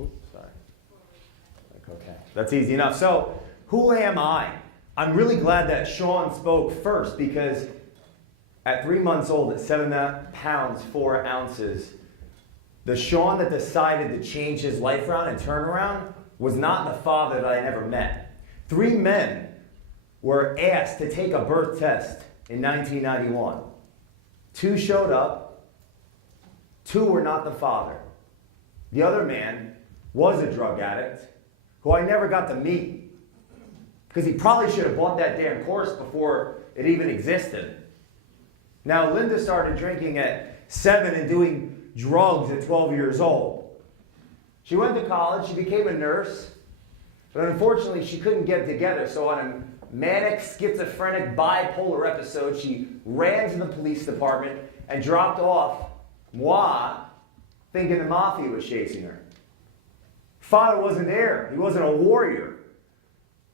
Oops, sorry. Okay, that's easy enough. So, who am I? I'm really glad that Sean spoke first because at 3 months old, at 7 pounds, 4 ounces, the Sean that decided to change his life around and turn around was not the father that I never met. 3 men were asked to take a birth test in 1991. 2 showed up. 2 were not the father. The other man was a drug addict who I never got to meet because he probably should have bought that damn course before it even existed. Now, Linda started drinking at 7 and doing drugs at 12 years old. She went to college, she became a nurse, but unfortunately she couldn't get it together. So on a manic, schizophrenic, bipolar episode, she ran to the police department and dropped off moi, thinking the mafia was chasing her. Father wasn't there. He wasn't a warrior.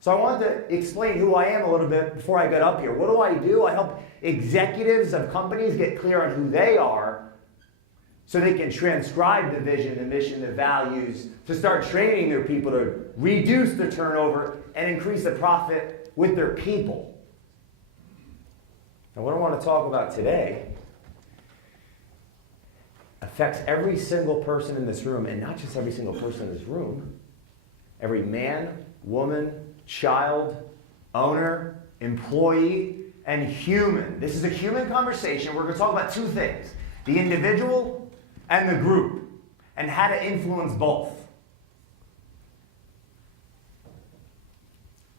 So I wanted to explain who I am a little bit before I got up here. What do? I help executives of companies get clear on who they are so they can transcribe the vision, the mission, the values, to start training their people to reduce the turnover and increase the profit with their people. And what I want to talk about today affects every single person in this room, and not just every single person in this room, every man, woman, child, owner, employee, and human. This is a human conversation. We're going to talk about 2 things: the individual and the group, and how to influence both.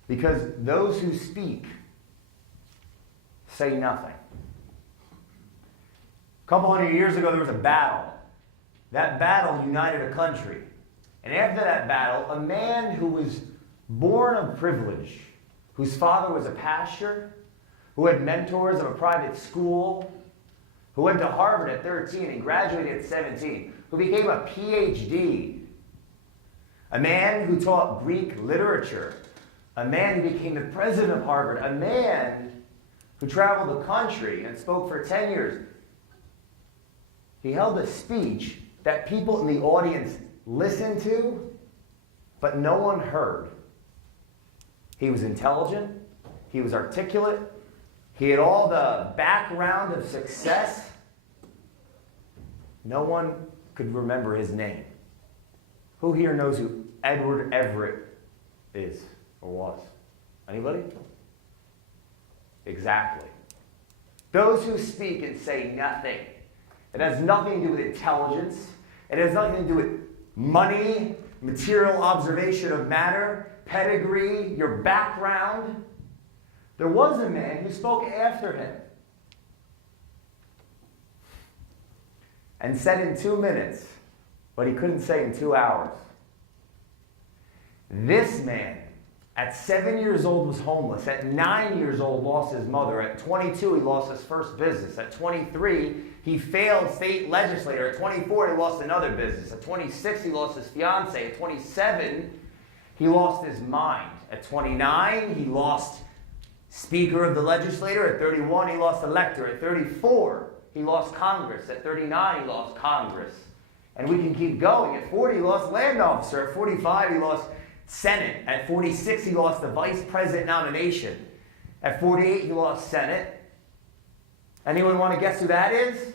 Because those who speak say nothing. A couple hundred years ago, there was a battle. That battle united a country. And after that battle, a man who was born of privilege, whose father was a pastor, who had mentors of a private school, who went to Harvard at 13 and graduated at 17, who became a PhD, a man who taught Greek literature, a man who became the president of Harvard, a man who traveled the country and spoke for 10 years. He held a speech that people in the audience listened to, but no one heard. He was intelligent, he was articulate, he had all the background of success. No one could remember his name. Who here knows who Edward Everett is or was? Anybody? Exactly. Those who speak and say nothing. It has nothing to do with intelligence. It has nothing to do with money, material observation of matter, pedigree, your background. There was a man who spoke after him and said in 2 minutes what he couldn't say in 2 hours. This man, at 7 years old, was homeless. At 9 years old, lost his mother. At 22, he lost his first business. At 23, he failed state legislator. At 24, he lost another business. At 26, he lost his fiance. At 27, he lost his mind. At 29, he lost Speaker of the legislature. At 31, he lost elector. At 34, he lost Congress. At 39, he lost Congress. And we can keep going. At 40, he lost land officer. At 45, he lost Senate. At 46, he lost the vice president nomination. At 48, he lost Senate. Anyone want to guess who that is?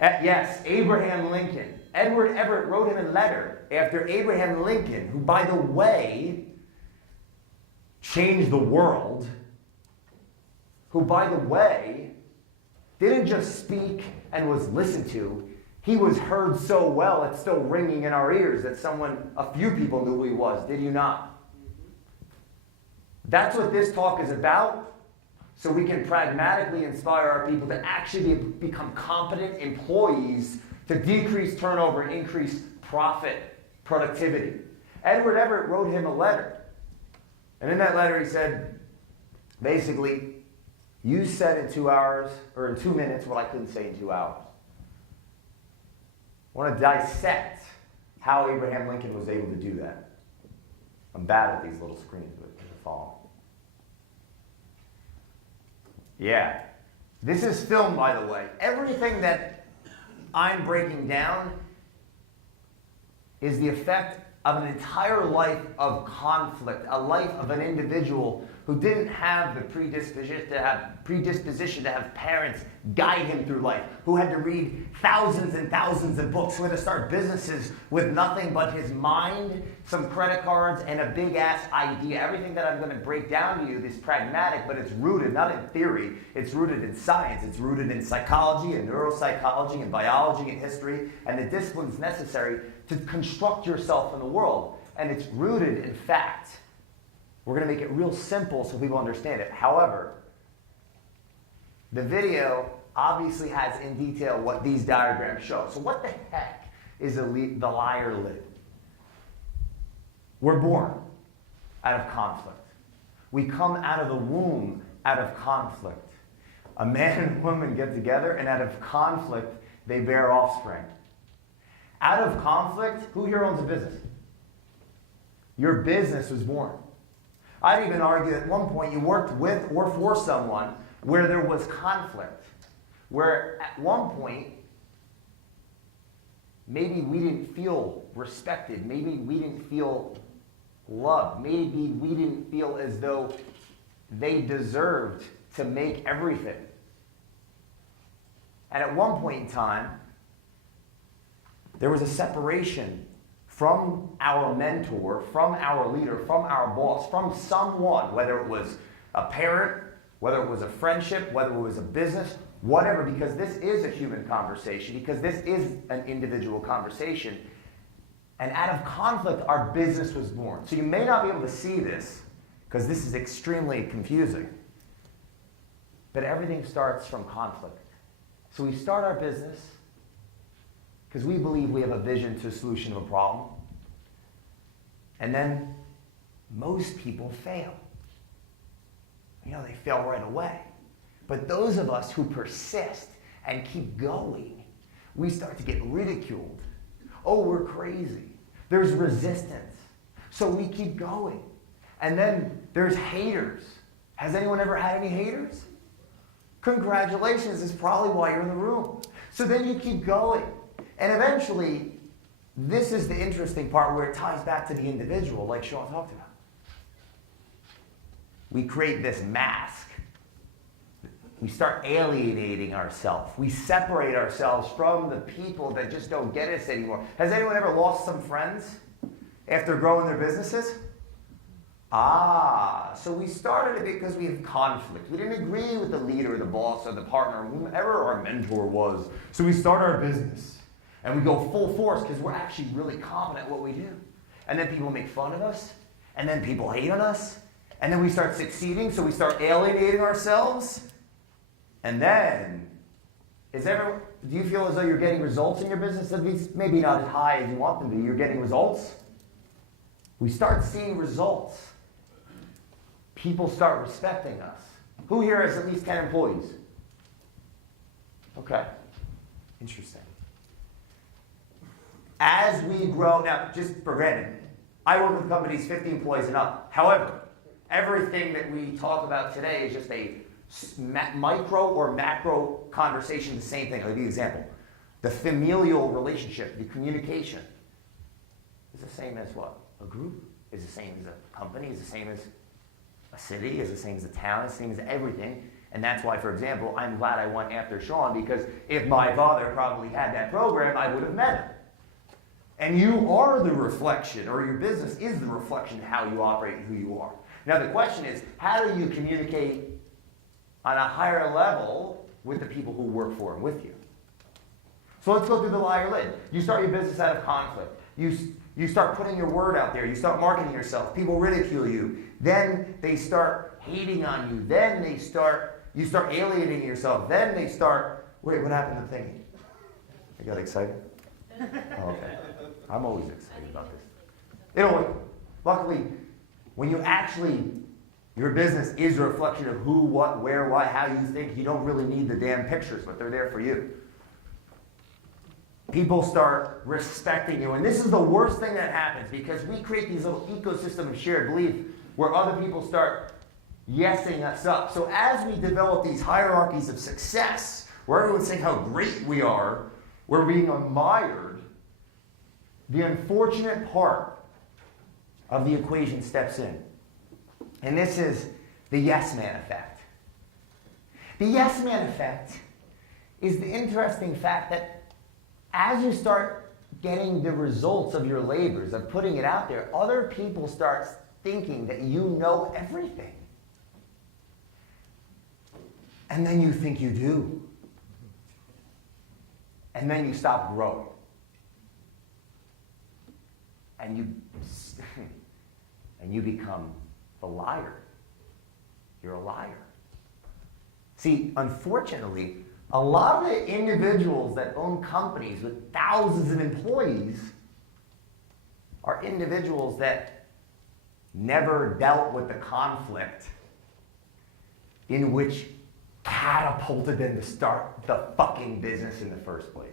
Yes, Abraham Lincoln. Edward Everett wrote him a letter after Abraham Lincoln, who, by the way, changed the world, who, by the way, didn't just speak and was listened to. He was heard so well, it's still ringing in our ears that a few people knew who he was. Did you not? That's what this talk is about, so we can pragmatically inspire our people to actually become competent employees to decrease turnover and increase profit, productivity. Edward Everett wrote him a letter. And in that letter he said, basically, you said in 2 hours, or in 2 minutes, what I couldn't say in 2 hours. I want to dissect how Abraham Lincoln was able to do that. I'm bad at these little screens, but follow. Yeah. This is film, by the way. Everything that I'm breaking down is the effect of an entire life of conflict, a life of an individual who didn't have the predisposition to have parents guide him through life, who had to read thousands and thousands of books, who had to start businesses with nothing but his mind, some credit cards, and a big-ass idea. Everything that I'm going to break down to you is pragmatic, but it's rooted not in theory, it's rooted in science. It's rooted in psychology and neuropsychology and biology and history and the disciplines necessary to construct yourself in the world. And it's rooted in fact. We're going to make it real simple so people understand it. However, the video obviously has in detail what these diagrams show. So what the heck is the liar lid? We're born out of conflict. We come out of the womb out of conflict. A man and woman get together, and out of conflict, they bear offspring. Out of conflict, who here owns a business? Your business was born. I'd even argue at one point you worked with or for someone where there was conflict. Where at one point, maybe we didn't feel respected. Maybe we didn't feel loved. Maybe we didn't feel as though they deserved to make everything. And at one point in time, there was a separation from our mentor, from our leader, from our boss, from someone, whether it was a parent, whether it was a friendship, whether it was a business, whatever, because this is a human conversation, because this is an individual conversation. And out of conflict, our business was born. So you may not be able to see this, because this is extremely confusing. But everything starts from conflict. So we start our business because we believe we have a vision to a solution of a problem. And then most people fail. You know, they fail right away. But those of us who persist and keep going, we start to get ridiculed. Oh, we're crazy. There's resistance. So we keep going. And then there's haters. Has anyone ever had any haters? Congratulations, is probably why you're in the room. So then you keep going. And eventually, this is the interesting part where it ties back to the individual, like Sean talked about. We create this mask. We start alienating ourselves. We separate ourselves from the people that just don't get us anymore. Has anyone ever lost some friends after growing their businesses? So we started it because we have conflict. We didn't agree with the leader, the boss, or the partner, whomever our mentor was. So we start our business. And we go full force because we're actually really confident at what we do. And then people make fun of us. And then people hate on us. And then we start succeeding, so we start alienating ourselves. And then, do you feel as though you're getting results in your business? At least maybe not as high as you want them to be. You're getting results. We start seeing results. People start respecting us. Who here has at least 10 employees? Okay. Interesting. As we grow, now just for granted, I work with companies 50 employees and up. However, everything that we talk about today is just a micro or macro conversation, the same thing. I'll give you an example. The familial relationship, the communication, is the same as what? A group is the same as a company, is the same as a city, is the same as a town, is the same as everything. And that's why, for example, I'm glad I went after Sean, because if my father probably had that program, I would have met him. And you are the reflection, or your business is the reflection of how you operate and who you are. Now the question is, how do you communicate on a higher level with the people who work for and with you? So let's go through the liar lid. You start your business out of conflict. You start putting your word out there. You start marketing yourself. People ridicule you. Then they start hating on you. Then you start alienating yourself. Then they start, wait, what happened to the thingy? I got excited? Oh, okay. I'm always excited about this. Luckily, when your business is a reflection of who, what, where, why, how you think, you don't really need the damn pictures, but they're there for you. People start respecting you. And this is the worst thing that happens, because we create these little ecosystem of shared belief where other people start yesing us up. So as we develop these hierarchies of success, where everyone's saying how great we are, we're being admired, the unfortunate part of the equation steps in. And this is the yes man effect. The yes man effect is the interesting fact that as you start getting the results of your labors, of putting it out there, other people start thinking that you know everything. And then you think you do. And then you stop growing. And you become the liar. You're a liar. See, unfortunately, a lot of the individuals that own companies with thousands of employees are individuals that never dealt with the conflict in which catapulted them to start the fucking business in the first place.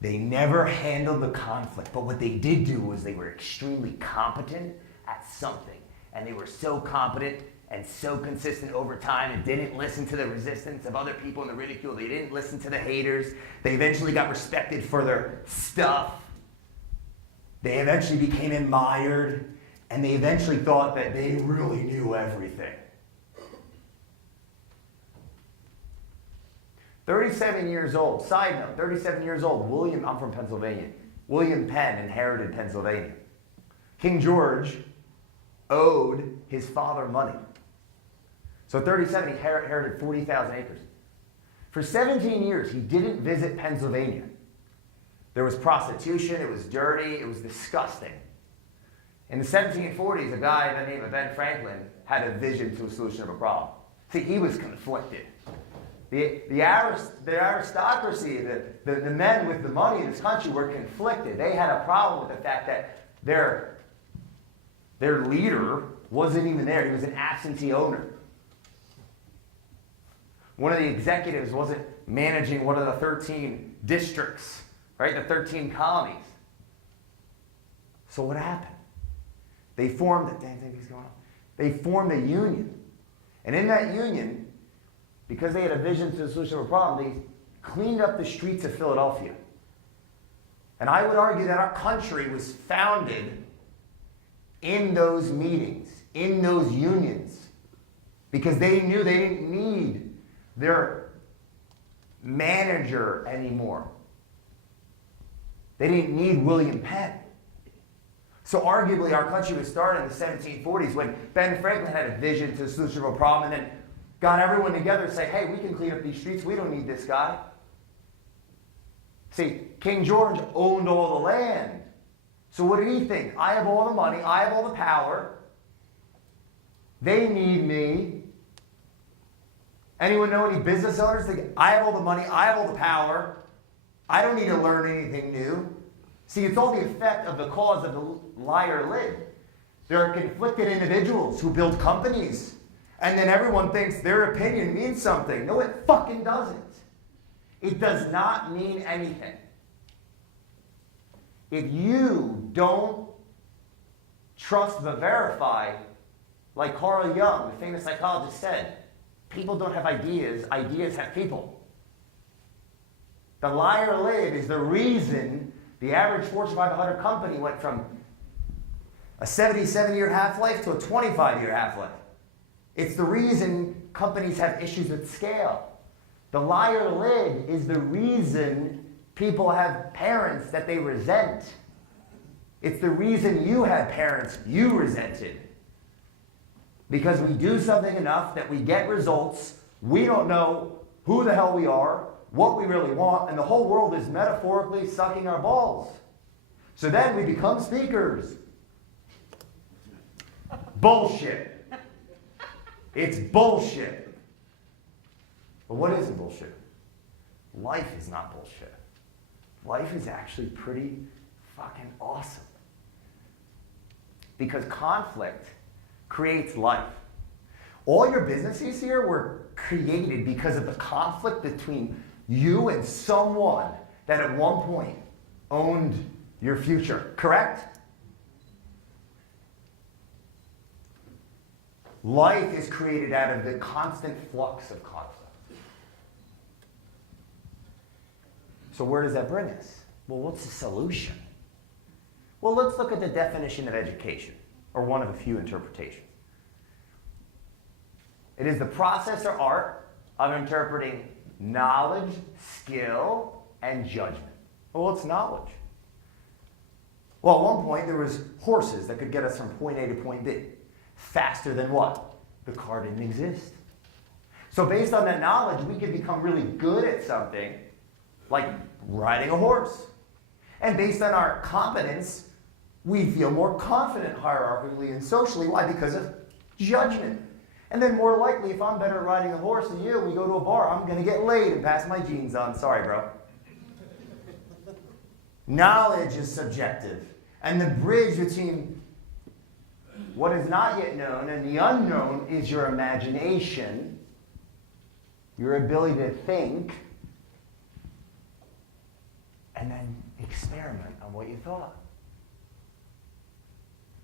They never handled the conflict, but what they did do was they were extremely competent at something. And they were so competent and so consistent over time and didn't listen to the resistance of other people and the ridicule. They didn't listen to the haters. They eventually got respected for their stuff. They eventually became admired, and they eventually thought that they really knew everything. 37 years old, side note, 37 years old, I'm from Pennsylvania. William Penn inherited Pennsylvania. King George owed his father money. So 37, he inherited 40,000 acres. For 17 years, he didn't visit Pennsylvania. There was prostitution, it was dirty, it was disgusting. In the 1740s, a guy by the name of Ben Franklin had a vision to a solution of a problem. See, he was conflicted. The aristocracy, the men with the money in this country were conflicted. They had a problem with the fact that their leader wasn't even there. He was an absentee owner. One of the executives wasn't managing one of the 13 districts, right? The 13 colonies. So what happened? They formed a union. And in that union, because they had a vision to the solution of a problem, they cleaned up the streets of Philadelphia. And I would argue that our country was founded in those meetings, in those unions, because they knew they didn't need their manager anymore. They didn't need William Penn. So arguably our country was started in the 1740s when Ben Franklin had a vision to the solution of a problem and then got everyone together and say, hey, we can clean up these streets. We don't need this guy. See, King George owned all the land. So what did he think? I have all the money. I have all the power. They need me. Anyone know any business owners think, I have all the money. I have all the power. I don't need to learn anything new. See, it's all the effect of the cause of the liar lid. There are conflicted individuals who build companies, and then everyone thinks their opinion means something. No, it fucking doesn't. It does not mean anything. If you don't trust but verify, like Carl Jung, the famous psychologist, said, people don't have ideas, ideas have people. The liar lid is the reason the average Fortune 500 company went from a 77-year half-life to a 25-year half-life. It's the reason companies have issues with scale. The liar lid is the reason people have parents that they resent. It's the reason you had parents you resented. Because we do something enough that we get results, we don't know who the hell we are, what we really want, and the whole world is metaphorically sucking our balls. So then we become speakers. Bullshit. It's bullshit. But what isn't bullshit? Life is not bullshit. Life is actually pretty fucking awesome. Because conflict creates life. All your businesses here were created because of the conflict between you and someone that at one point owned your future, correct? Life is created out of the constant flux of conflict. So where does that bring us? Well, what's the solution? Well, let's look at the definition of education, or one of a few interpretations. It is the process or art of interpreting knowledge, skill, and judgment. Well, what's knowledge? Well, at one point there was horses that could get us from point A to point B. Faster than what? The car didn't exist. So based on that knowledge, we could become really good at something, like riding a horse. And based on our competence, we feel more confident hierarchically and socially. Why? Because of judgment. And then more likely, if I'm better at riding a horse than you, we go to a bar, I'm going to get laid and pass my jeans on. Sorry, bro. Knowledge is subjective. And the bridge between what is not yet known and the unknown is your imagination, your ability to think, and then experiment on what you thought.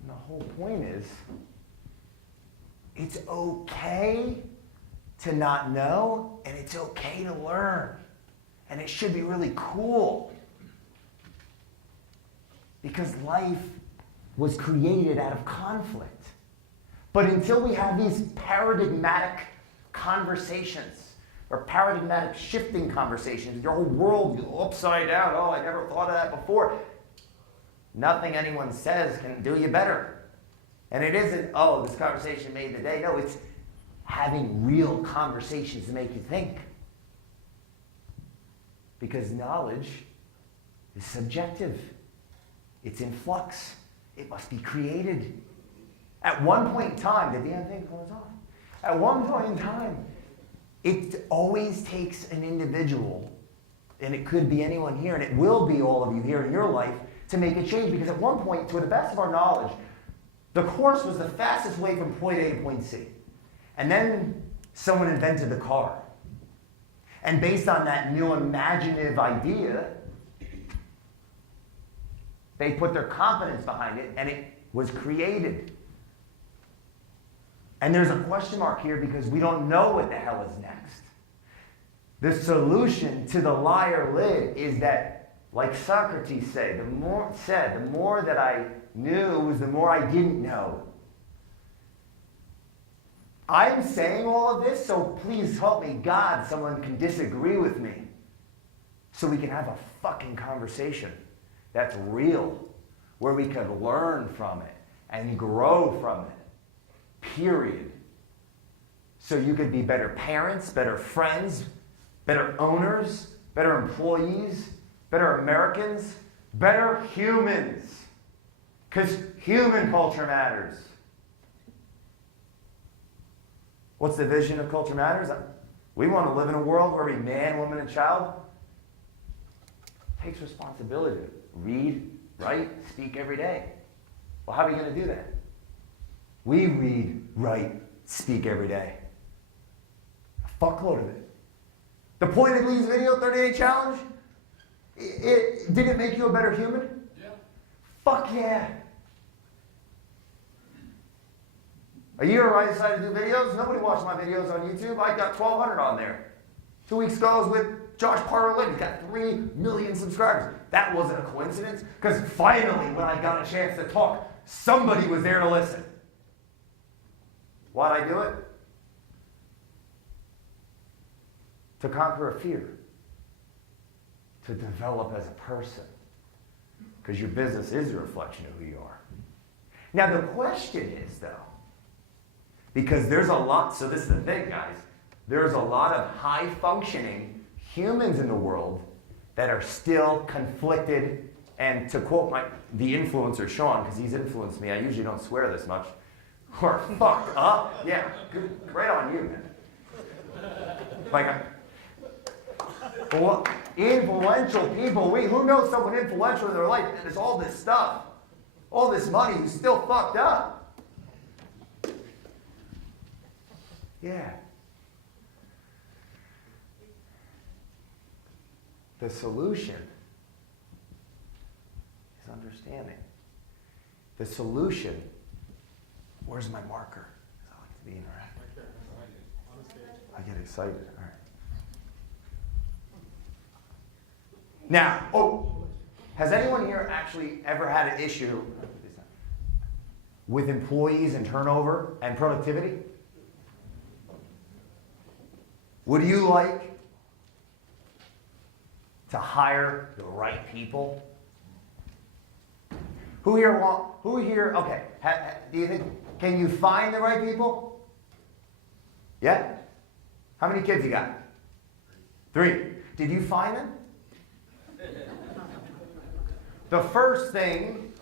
And the whole point is, it's okay to not know, and it's okay to learn. And it should be really cool. Because life was created out of conflict. But until we have these paradigmatic conversations, or paradigmatic shifting conversations, your whole world is upside down. Oh, I never thought of that before. Nothing anyone says can do you better. And it isn't, oh, this conversation made the day. No, it's having real conversations to make you think. Because knowledge is subjective. It's in flux. It must be created. At one point in time, the damn thing goes off. At one point in time, it always takes an individual, and it could be anyone here, and it will be all of you here in your life, to make a change. Because at one point, to the best of our knowledge, the horse was the fastest way from point A to point C. And then someone invented the car. And based on that new imaginative idea, they put their confidence behind it, and it was created. And there's a question mark here because we don't know what the hell is next. The solution to the liar lid is that, like Socrates said, the more that I knew was the more I didn't know. I'm saying all of this, so please help me, God, someone can disagree with me. So we can have a fucking conversation that's real, where we can learn from it and grow from it. Period. So you could be better parents, better friends, better owners, better employees, better Americans, better humans. Because human culture matters. What's the vision of Culture Matters? We want to live in a world where every man, woman, and child takes responsibility to read, write, speak every day. Well, how are we going to do that? We read, write, speak every day. A fuckload of it. The point of Lee's video, 30-day challenge, did it make you a better human? Yeah. Fuck yeah. A year ago, I decided to do videos. Nobody watched my videos on YouTube. I got 1,200 on there. 2 weeks ago, I was with Josh Parlin. He's got 3 million subscribers. That wasn't a coincidence, because finally, when I got a chance to talk, somebody was there to listen. Why'd I do it? To conquer a fear. To develop as a person. Because your business is a reflection of who you are. Now, the question is, though, because there's a lot, so this is the thing, guys, there's a lot of high-functioning humans in the world that are still conflicted, and to quote the influencer Sean, because he's influenced me, I usually don't swear this much, who are fucked up. Yeah, good, right on you, man. Like, well, influential people, who knows someone influential in their life, and there's all this stuff, all this money, who's still fucked up. Yeah. The solution is understanding. The solution, where's my marker? being around. I get excited. All right. Now, has anyone here actually ever had an issue with employees and turnover and productivity? Would you like to hire the right people? Who here, okay, do you think, can you find the right people? Yeah? How many kids you got? 3. Did you find them? The first thing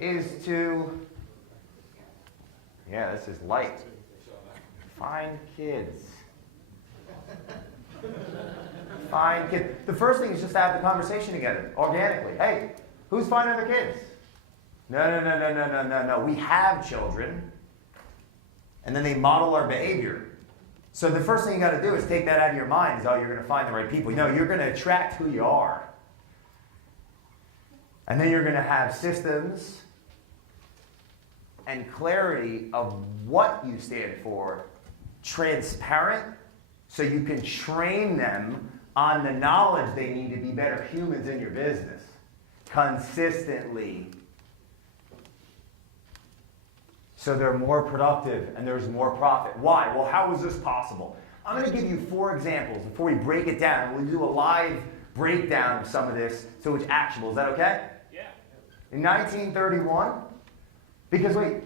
is to, yeah, this is light. Find kids. Find kids. The first thing is just to have the conversation together, organically. Hey, who's finding their kids? No. We have children, and then they model our behavior. So the first thing you got to do is take that out of your mind. Is, oh, you're going to find the right people. No, you're going to attract who you are. And then you're going to have systems and clarity of what you stand for, transparent, so you can train them on the knowledge they need to be better humans in your business consistently. So they're more productive and there's more profit. Why? Well, how is this possible? I'm going to give you 4 examples before we break it down. We'll do a live breakdown of some of this so it's actionable. Is that okay? Yeah. In 1931, because wait,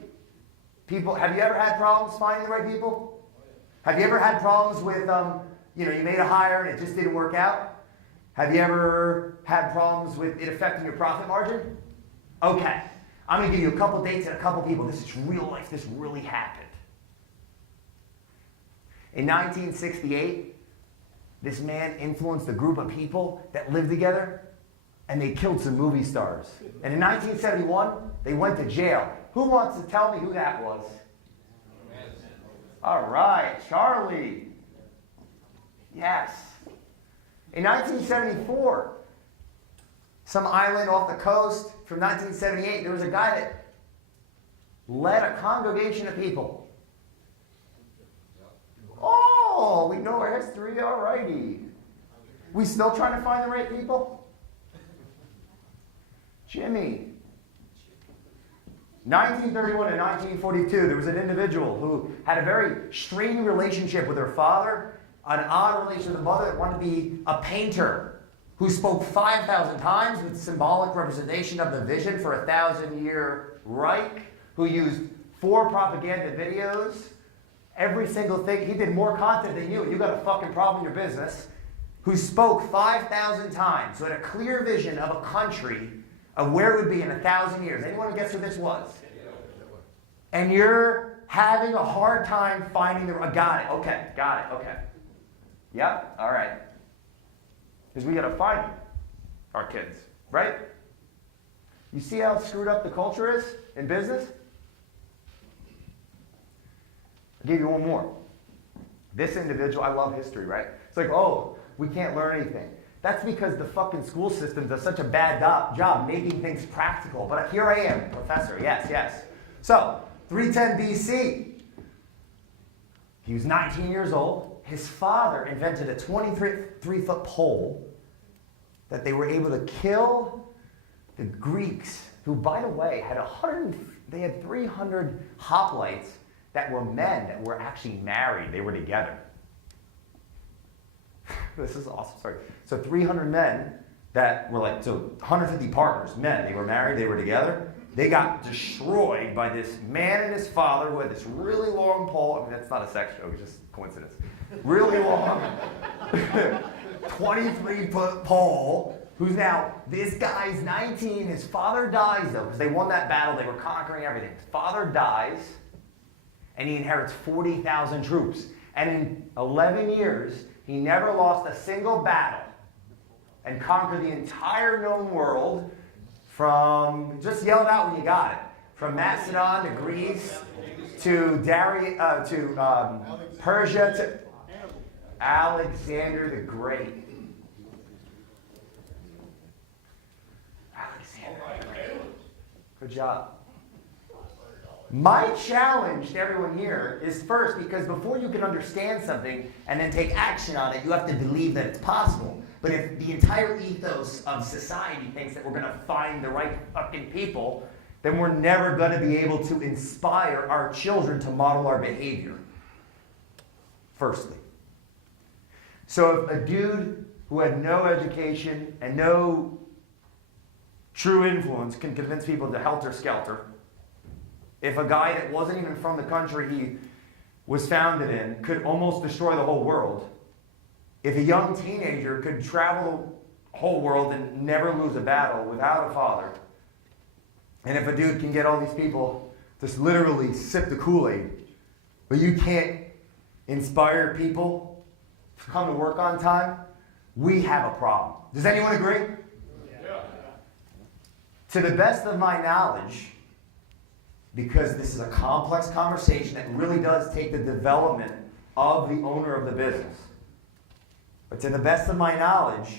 people, have you ever had problems finding the right people? Have you ever had problems with, you made a hire and it just didn't work out? Have you ever had problems with it affecting your profit margin? Okay. I'm going to give you a couple dates and a couple people. This is real life. This really happened. In 1968, this man influenced a group of people that lived together, and they killed some movie stars. And in 1971, they went to jail. Who wants to tell me who that was? All right, Charlie. Yes. In 1974, some island off the coast from 1978, there was a guy that led a congregation of people. Oh, we know our history, all righty. We still trying to find the right people? Jimmy. 1931 and 1942, there was an individual who had a very strained relationship with her father, an odd relationship with the mother that wanted to be a painter, who spoke 5,000 times with symbolic representation of the vision for a 1,000-year Reich, who used 4 propaganda videos, every single thing. He did more content than you, and you got a fucking problem in your business, who spoke 5,000 times, who had a clear vision of a country, of where it would be in 1,000 years. Anyone who guess who this was? And you're having a hard time finding the right. Got it. Okay. Yep. All right. Because we got to find our kids, right? You see how screwed up the culture is in business? I'll give you one more. This individual, I love history, right? It's like, oh, we can't learn anything. That's because the fucking school system does such a bad job making things practical. But here I am, professor, yes. So, 310 BC. He was 19 years old. His father invented a 23-foot pole that they were able to kill the Greeks, who, by the way, they had 300 hoplites that were men that were actually married. They were together. This is awesome. Sorry. So 300 men that were 150 partners, men. They were married. They were together. They got destroyed by this man and his father who had this really long pole. I mean, that's not a sex joke. It's just coincidence. Really long, 23-foot pole. Who's now, this guy's 19. His father dies, though, because they won that battle. They were conquering everything. His father dies, and he inherits 40,000 troops. And in 11 years, he never lost a single battle and conquered the entire known world from, just yell it out when you got it, from Macedon to Greece to Persia to Alexander the Great. Alexander the Great. Good job. My challenge to everyone here is first, because before you can understand something and then take action on it, you have to believe that it's possible. But if the entire ethos of society thinks that we're going to find the right fucking people, then we're never going to be able to inspire our children to model our behavior. Firstly. So if a dude who had no education and no true influence can convince people to helter-skelter, if a guy that wasn't even from the country he was founded in could almost destroy the whole world, if a young teenager could travel the whole world and never lose a battle without a father, and if a dude can get all these people to literally sip the Kool-Aid, but you can't inspire people to come to work on time, we have a problem. Does anyone agree? Yeah. To the best of my knowledge, because this is a complex conversation that really does take the development of the owner of the business. But to the best of my knowledge,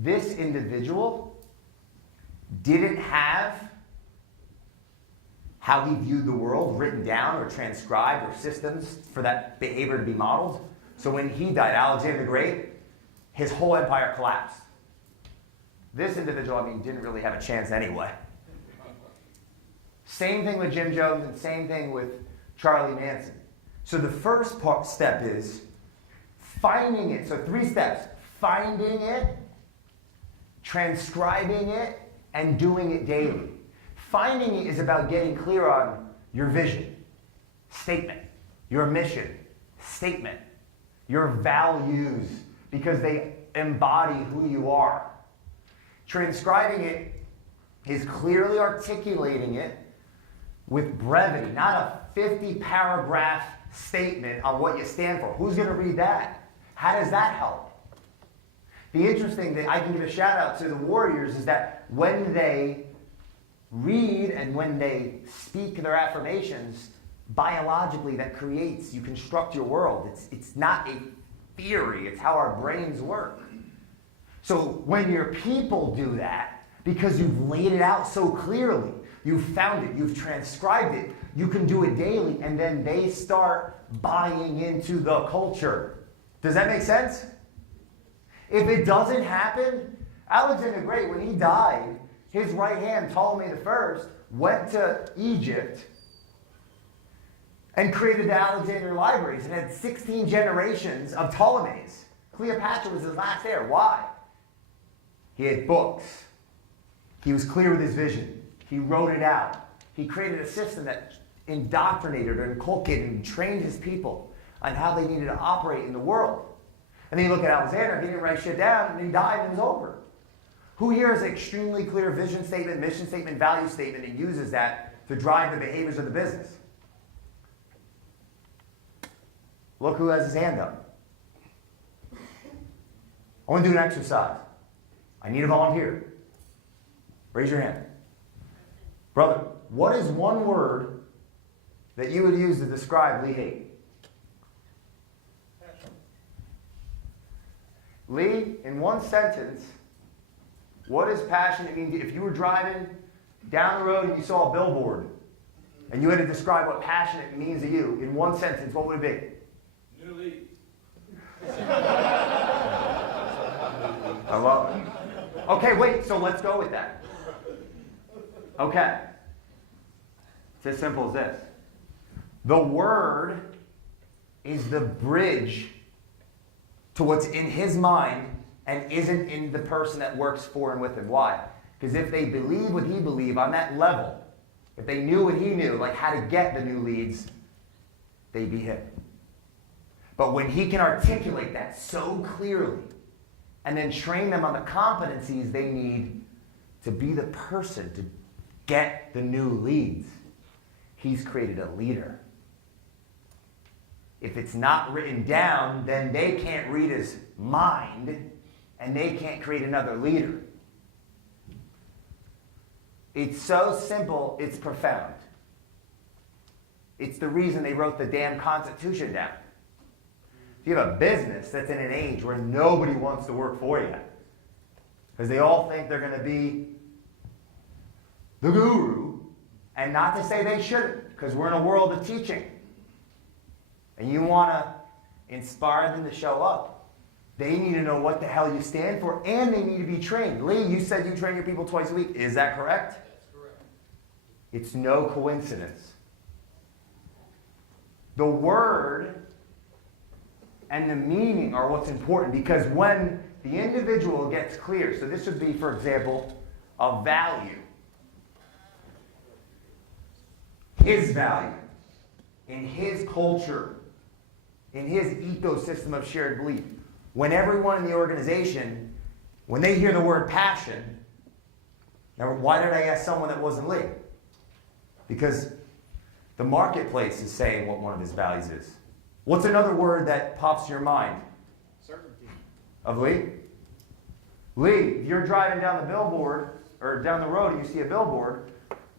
this individual didn't have how he viewed the world written down or transcribed or systems for that behavior to be modeled. So when he died, Alexander the Great, his whole empire collapsed. This individual, didn't really have a chance anyway. Same thing with Jim Jones and same thing with Charlie Manson. So the first step is finding it. So 3 steps. Finding it, transcribing it, and doing it daily. Finding it is about getting clear on your vision, statement, your mission, statement, your values, because they embody who you are. Transcribing it is clearly articulating it with brevity, not a 50-paragraph statement on what you stand for. Who's going to read that? How does that help? The interesting thing, I can give a shout out to the Warriors, is that when they read and when they speak their affirmations, biologically that creates, you construct your world. It's not a theory, it's how our brains work. So when your people do that, because you've laid it out so clearly, you've found it, you've transcribed it, you can do it daily, and then they start buying into the culture. Does that make sense? If it doesn't happen, Alexander the Great, when he died, his right hand, Ptolemy I, went to Egypt and created the Alexandrian libraries and had 16 generations of Ptolemies. Cleopatra was his last heir. Why? He had books. He was clear with his vision. He wrote it out. He created a system that indoctrinated or inculcated and trained his people on how they needed to operate in the world. And then you look at Alexander, he didn't write shit down, and he died and it was over. Who here has an extremely clear vision statement, mission statement, value statement, and uses that to drive the behaviors of the business? Look who has his hand up. I want to do an exercise. I need a volunteer. Raise your hand. Brother, what is one word that you would use to describe Lee Haight? Lee, in one sentence, what does passionate mean? If you were driving down the road and you saw a billboard and you had to describe what passionate means to you in one sentence, what would it be? New lead. I love it. Okay, wait, so let's go with that. Okay. It's as simple as this. The word is the bridge to what's in his mind and isn't in the person that works for and with him. Why? Because if they believe what he believed on that level, if they knew what he knew, like how to get the new leads, they'd be him. But when he can articulate that so clearly and then train them on the competencies they need to be the person to get the new leads, he's created a leader. If it's not written down, then they can't read his mind and they can't create another leader. It's so simple, it's profound. It's the reason they wrote the damn Constitution down. If you have a business that's in an age where nobody wants to work for you, because they all think they're going to be the guru, and not to say they shouldn't, because we're in a world of teaching. And you want to inspire them to show up. They need to know what the hell you stand for, and they need to be trained. Lee, you said you train your people twice a week. Is that correct? That's correct. It's no coincidence. The word and the meaning are what's important, because when the individual gets clear, so this would be, for example, a value. His value, in his culture, in his ecosystem of shared belief. When everyone in the organization, when they hear the word passion, now why did I ask someone that wasn't Lee? Because the marketplace is saying what one of his values is. What's another word that pops to your mind? Certainty. Of Lee? Lee, if you're driving down the billboard, or down the road and you see a billboard,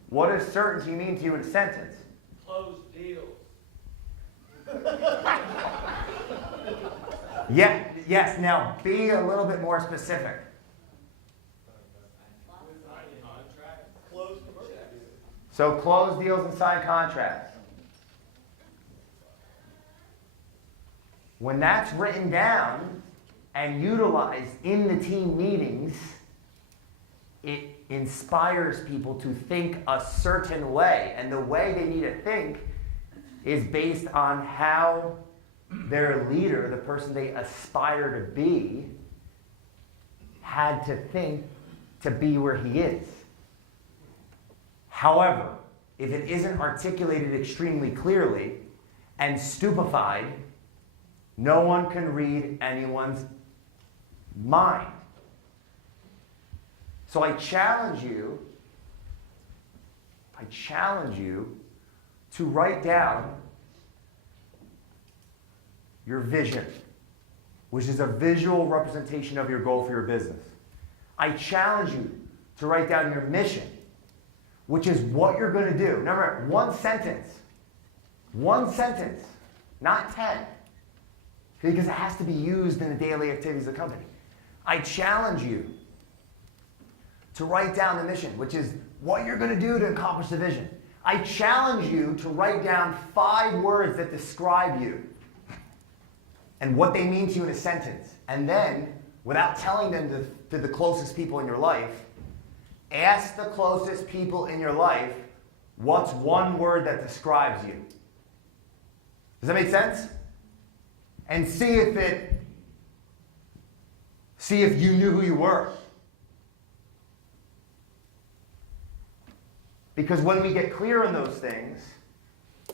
what does certainty mean to you in a sentence? Closed deals. Yeah, yes, now be a little bit more specific. Closed checks. So close deals and sign contracts. When that's written down and utilized in the team meetings, it inspires people to think a certain way. And the way they need to think is based on how their leader, the person they aspire to be, had to think to be where he is. However, if it isn't articulated extremely clearly and stupefied, no one can read anyone's mind. So I challenge you to write down your vision, which is a visual representation of your goal for your business. I challenge you to write down your mission, which is what you're going to do. Remember, one sentence, not 10, because it has to be used in the daily activities of the company. I challenge you to write down the mission, which is what you're going to do to accomplish the vision. I challenge you to write down 5 words that describe you and what they mean to you in a sentence. And then, without telling them to the closest people in your life, ask the closest people in your life, what's one word that describes you? Does that make sense? And see if you knew who you were. Because when we get clear on those things,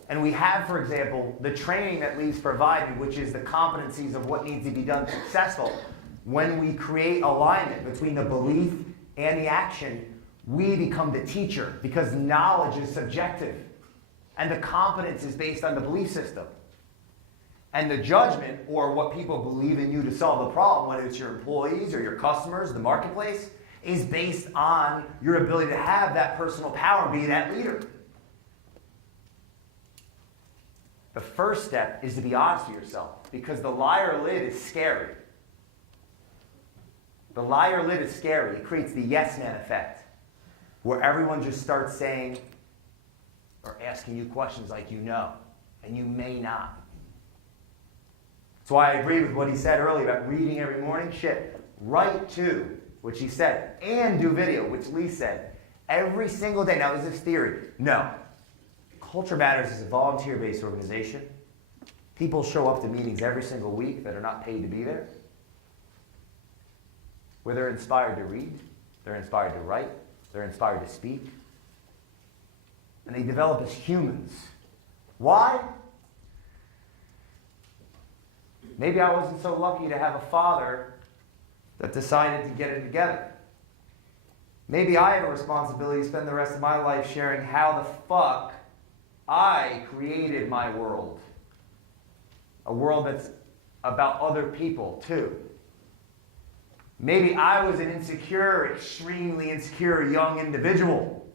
and we have, for example, the training that Lee's provided, which is the competencies of what needs to be done successful, when we create alignment between the belief and the action, we become the teacher, because knowledge is subjective, and the competence is based on the belief system. And the judgment, or what people believe in you to solve the problem, whether it's your employees or your customers, the marketplace, is based on your ability to have that personal power and be that leader. The first step is to be honest with yourself, because the liar lid is scary. The liar lid is scary. It creates the yes man effect, where everyone just starts saying or asking you questions like you know, and you may not. So I agree with what he said earlier about reading every morning. Shit, write to, which he said, and do video, which Lee said, every single day. Now, is this theory? No. Culture Matters is a volunteer-based organization. People show up to meetings every single week that are not paid to be there, where they're inspired to read, they're inspired to write, they're inspired to speak, and they develop as humans. Why? Maybe I wasn't so lucky to have a father that decided to get it together. Maybe I have a responsibility to spend the rest of my life sharing how the fuck I created my world. A world that's about other people, too. Maybe I was an insecure, extremely insecure young individual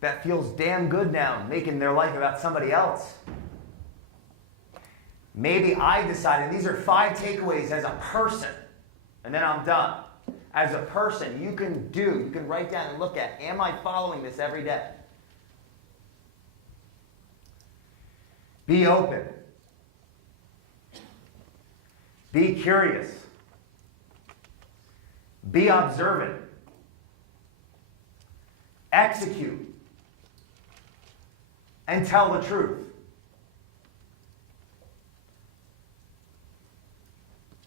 that feels damn good now, making their life about somebody else. Maybe I decided, these are 5 takeaways as a person, and then I'm done. as a person you can write down and look at, am I following this every day? Be open. Be curious. Be observant. Execute. And tell the truth.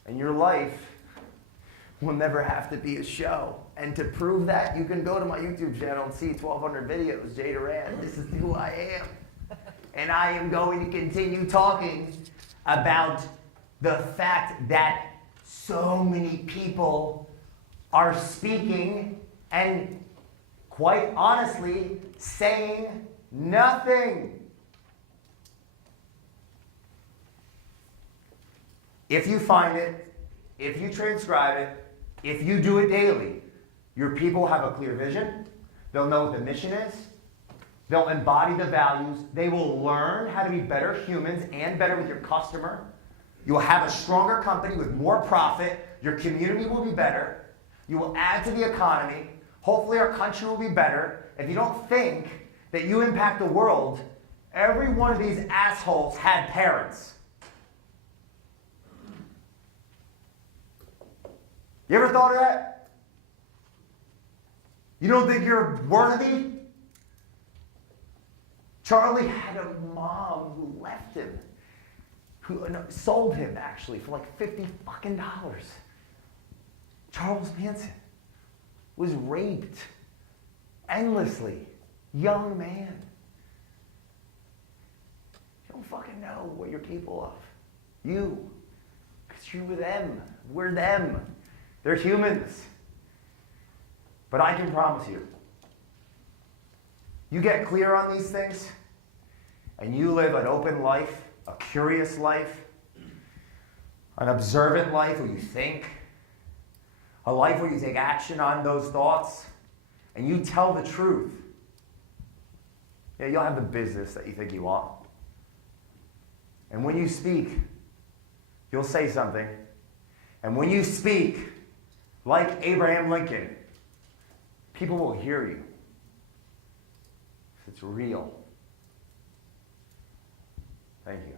And your life will never have to be a show. And to prove that, you can go to my YouTube channel and see 1,200 videos. Jay Doran, this is who I am. And I am going to continue talking about the fact that so many people are speaking and, quite honestly, saying nothing. If you find it, if you transcribe it, if you do it daily, your people have a clear vision. They'll know what the mission is. They'll embody the values. They will learn how to be better humans and better with your customer. You will have a stronger company with more profit. Your community will be better. You will add to the economy. Hopefully our country will be better. If you don't think that you impact the world, every one of these assholes had parents. You ever thought of that? You don't think you're worthy? Charlie had a mom who left him, who sold him actually for like $50 fucking. Charles Manson was raped endlessly. Young man. You don't fucking know what you're capable of. You. Because you're them. We're them. They're humans. But I can promise you, you get clear on these things, and you live an open life, a curious life, an observant life where you think, a life where you take action on those thoughts, and you tell the truth. Yeah, you'll have the business that you think you want. And when you speak, you'll say something. And when you speak, like Abraham Lincoln, people will hear you. It's real. Thank you.